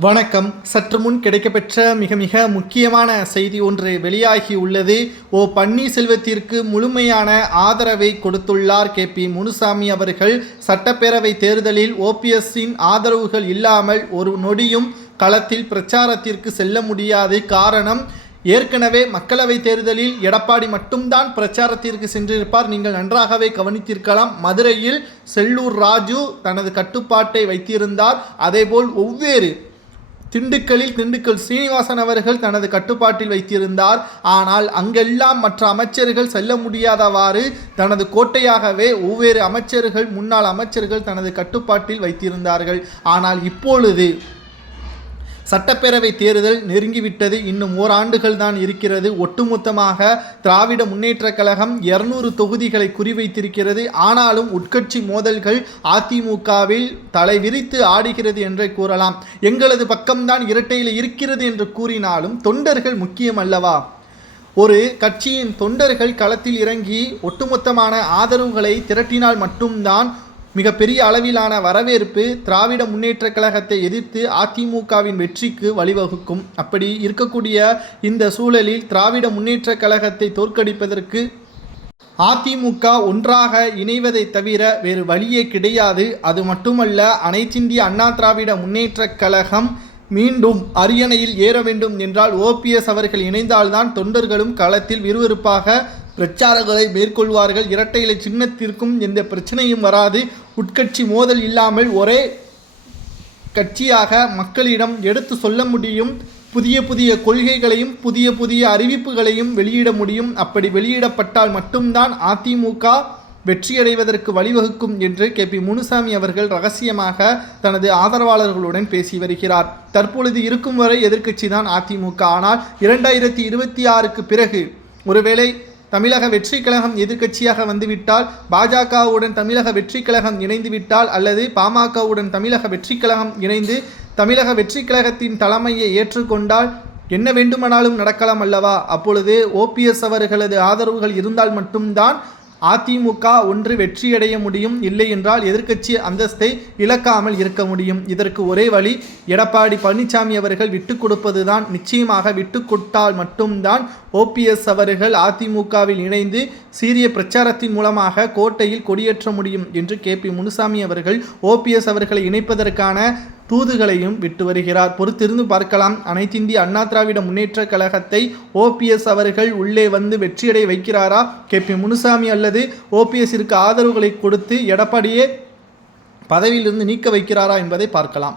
வணக்கம். சற்று முன் கிடைக்கப்பெற்ற மிக மிக முக்கியமான செய்தி ஒன்று வெளியாகி உள்ளது. ஓ பன்னீர்செல்வத்திற்கு முழுமையான ஆதரவை கொடுத்துள்ளார் கே. பி. முனுசாமி அவர்கள். சட்டப்பேரவை தேர்தலில் ஓபிஎஸ்ஸின் ஆதரவுகள் இல்லாமல் ஒரு நொடியும் களத்தில் பிரச்சாரத்திற்கு செல்ல முடியாது. காரணம் ஏற்கனவே மக்களவை தேர்தலில் எடப்பாடி மட்டும்தான் பிரச்சாரத்திற்கு சென்றிருப்பார். நீங்கள் நன்றாகவே கவனித்திருக்கலாம். மதுரையில் செல்லூர் ராஜு தனது கட்டுப்பாட்டை வைத்திருந்தார். அதேபோல் ஒவ்வேறு திண்டுக்கல்லில் திண்டுக்கல் சீனிவாசன் அவர்கள் தனது கட்டுப்பாட்டில் வைத்திருந்தார். ஆனால் அங்கெல்லாம் மற்ற அமைச்சர்கள் செல்ல முடியாதவாறு தனது கோட்டையாகவே ஒவ்வொரு அமைச்சர்கள் முன்னாள் அமைச்சர்கள் தனது கட்டுப்பாட்டில் வைத்திருந்தார்கள். ஆனால் இப்பொழுது சட்டப்பேரவை தேர்தல் நெருங்கிவிட்டது. இன்னும் ஓராண்டுகள் தான் இருக்கிறது. ஒட்டுமொத்தமாக திராவிட முன்னேற்றக் கழகம் இருநூறு தொகுதிகளை குறிவைத்திருக்கிறது. ஆனாலும் உட்கட்சி மோதல்கள் அதிமுகவில் தலைவிரித்து ஆடுகிறது என்றே கூறலாம். எங்களது பக்கம்தான் இரட்டையில் இருக்கிறது என்று கூறினாலும் தொண்டர்கள் முக்கியம் அல்லவா ஒரு கட்சியின் தொண்டர்கள் களத்தில் இறங்கி ஒட்டுமொத்தமான ஆதரவுகளை திரட்டினால் மட்டும்தான் மிகப்பெரிய அளவிலான வரவேற்பு திராவிட முன்னேற்றக் கழகத்தை எதிர்த்து அதிமுகவின் வெற்றிக்கு வழிவகுக்கும். அப்படி இருக்கக்கூடிய இந்த சூழலில் திராவிட முன்னேற்றக் கழகத்தை தோற்கடிப்பதற்கு அதிமுக ஒன்றாக இணைவதை தவிர வேறு வழியே கிடையாது. அது மட்டுமல்ல அனைத்திந்திய அண்ணா திராவிட முன்னேற்றக் கழகம் மீண்டும் அரியணையில் ஏற வேண்டும் என்றால் ஓபிஎஸ் அவர்கள் இணைந்தால்தான் தொண்டர்களும் களத்தில் விறுவிறுப்பாக பிரச்சாரங்களை மேற்கொள்வார்கள். இரட்டை இலை சின்னத்திற்கும் எந்த பிரச்சனையும் வராது. உட்கட்சி மோதல் இல்லாமல் ஒரே கட்சியாக மக்களிடம் எடுத்து சொல்ல முடியும். புதிய புதிய கொள்கைகளையும் புதிய புதிய அறிவிப்புகளையும் வெளியிட முடியும். அப்படி வெளியிடப்பட்டால் மட்டும்தான் அதிமுக வெற்றியடைவதற்கு வழிவகுக்கும் என்று கே. பி. முனுசாமி அவர்கள் ரகசியமாக தனது ஆதரவாளர்களுடன் பேசி வருகிறார். தற்பொழுது இருக்கும் வரை எதிர்க்கட்சி தான் அதிமுக. ஆனால் இரண்டாயிரத்தி இருபத்தி ஆறுக்கு பிறகு ஒருவேளை தமிழக வெற்றி கழகம் எதிர்க்கட்சியாக வந்துவிட்டால் பாஜகவுடன் தமிழக வெற்றி கழகம் இணைந்துவிட்டால் அல்லது பாமகவுடன் தமிழக வெற்றி கழகம் இணைந்து தமிழக வெற்றி கழகத்தின் தலைமையை ஏற்றுக்கொண்டால் என்ன வேண்டுமானாலும் நடக்கலாம் அல்லவா? அப்பொழுது ஓபிஎஸ் அவர்களது ஆதரவுகள் இருந்தால் மட்டும்தான் அதிமுக ஒன்று வெற்றியடைய முடியும் இல்லை என்றால் எதிர்க்கட்சி அந்தஸ்தை இழக்காமல் இருக்க முடியும். இதற்கு ஒரே வழி எடப்பாடி பழனிசாமி அவர்கள் விட்டு கொடுப்பதுதான். நிச்சயமாக விட்டு கொடுத்தால் மட்டும்தான் ஓபிஎஸ் அவர்கள் அதிமுகவில் இணைந்து சீரிய பிரச்சாரத்தின் மூலமாக கோட்டையில் கொடியேற்ற முடியும் என்று கே பி முனுசாமி அவர்கள் ஓபிஎஸ் அவர்களை இணைப்பதற்கான தூதுகளையும் விட்டு வருகிறார். பொறுத்திருந்து பார்க்கலாம். அனைத்திந்திய அண்ணா திராவிட முன்னேற்ற கழகத்தை ஓபிஎஸ் அவர்கள் உள்ளே வந்து வெற்றியடை வைக்கிறாரா? கே. பி. முனுசாமி அல்லது ஓபிஎஸ்ஸிற்கு ஆதரவுகளை கொடுத்து எடப்பாடியே பதவியிலிருந்து நீக்க வைக்கிறாரா என்பதை பார்க்கலாம்.